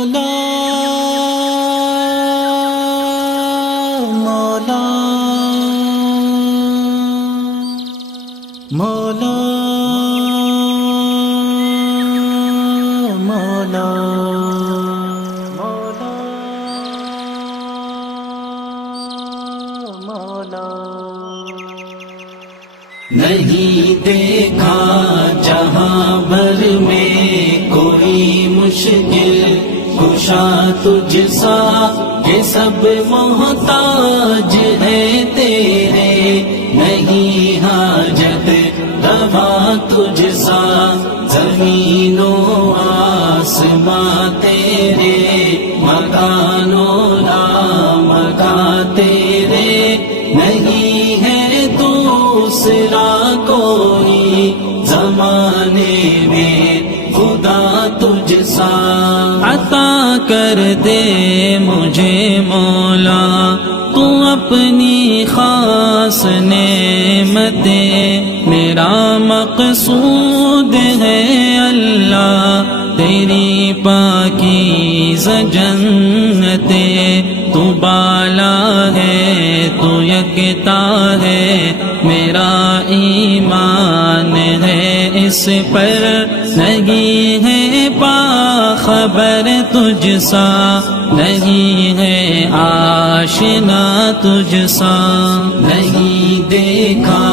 مولا مولا مولا مولا مولا نہیں دیکھا جہاں بھر میں کوئی مشکل کشا تجھ سا، کہ سب محتاج ہے تیرے، نہیں حاجت روا تجھ سا، زمین و آسماں تیرے، مکان و لامکان تیرے، نہیں ہے دوسرا کوئی زمانے میں خدا تجھ سا۔ عطا کر دے مجھے مولا تو اپنی خاص نعمتیں، میرا مقصود ہے اللہ تیری پاکیزہ جنتیں، تو بالا ہے تو یکتا ہے، میرا ایمان ہے اس پر، نہیں ہے باخبر تجھ سا، نہیں ہے آشنا تجھ سا، نہیں دیکھا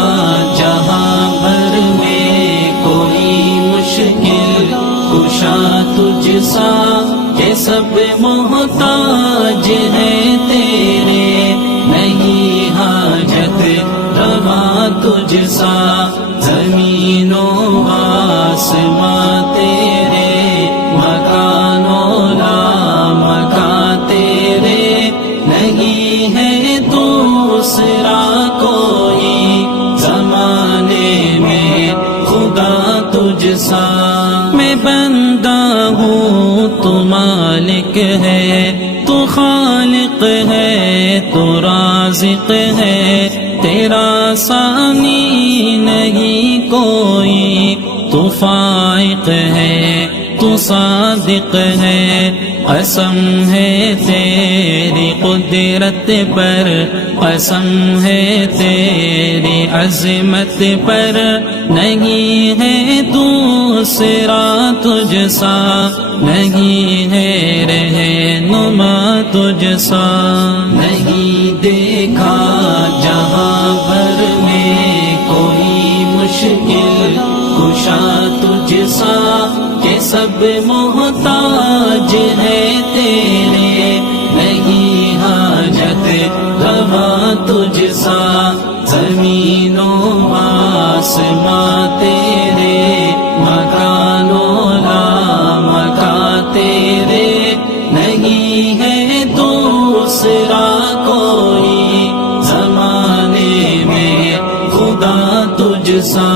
جہاں بھر میں کوئی مشکل کشا تجھ سا، کہ سب محتاج ہے تیرے، نہیں حاجت روا تجھ سا، زمین و آسماں تیرے، مکان و لامکان تیرے، نہیں ہے دوسرا کوئی زمانے میں خدا تجھ سا۔ میں بندہ ہوں تو مالک ہے، تو خالق ہے تو رازق ہے، تیرا ثانی نہیں کوئی، تو فائق ہے تو صادق ہے، قسم ہے تیری قدرت پر، قسم ہے تیری عظمت پر، نہیں ہے دوسرا تجھ سا، نہیں ہے رہنما تجھ سا، نہیں دیکھا جہاں بھر میں کوئی مشکل کشا تجھ سا، کہ سب محتاج ہے تیرے، نہیں حاجت روا تجھ سا، زمین و آسماں تیرے، مکان و لامکان تیرے، نہیں ہے دوسرا کوئی زمانے میں خدا تجھ سا۔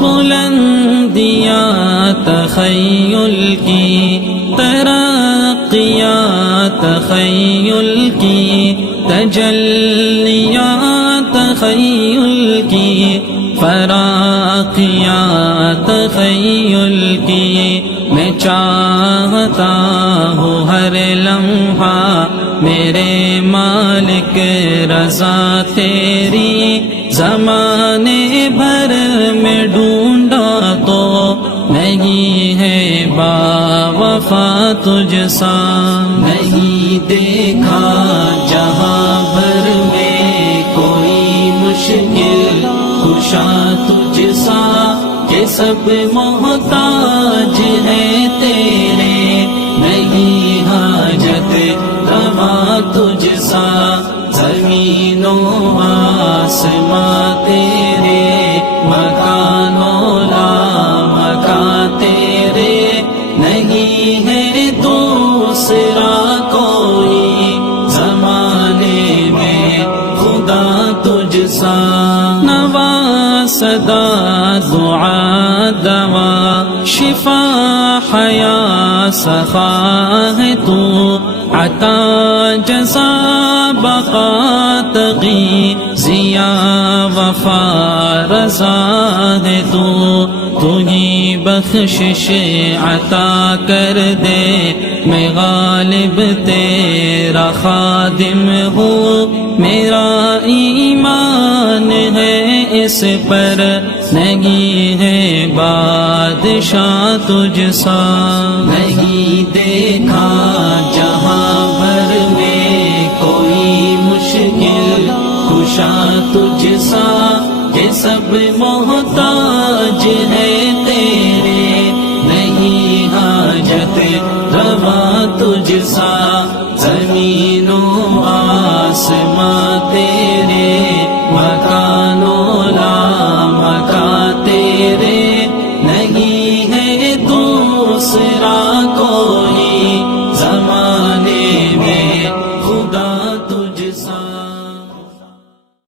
بلندیاں تخیل کی، ترقیاں تخیل کی، تجلیاں تخیل کی، فراقیاں تخیل کی، میں چاہتا ہوں ہر لمحہ میرے مالک رضا تیری، زمانے بھر میں ڈھونڈا تو نہیں ہے باوفا تجھ سا، نہیں دیکھا جہاں بھر میں کوئی مشکل کشا تجھ سا، کہ سب محتاج ہے تیرے، نہیں حاجت روا تجھ سا، زمین و آسماں تیرے، مکان و لامکان تیرے، نہیں ہے دوسرا کوئی زمانے میں خدا تجھ سا۔ نوا صدا دعا دوا، شفا حیا سخا ہے تو، عطا جزا بقا تقی، ضیا وفا رضا ہے تو، تو ہی بخشش عطا کر دے میں غالب تیرا خادم ہوں، میرا ایمان ہے اس پر، نہیں ہے بادشاہ تجھ سا، نہیں دیکھا جہاں بھر میں کوئی مشکل کشا تجھ سا، کہ سب محتاج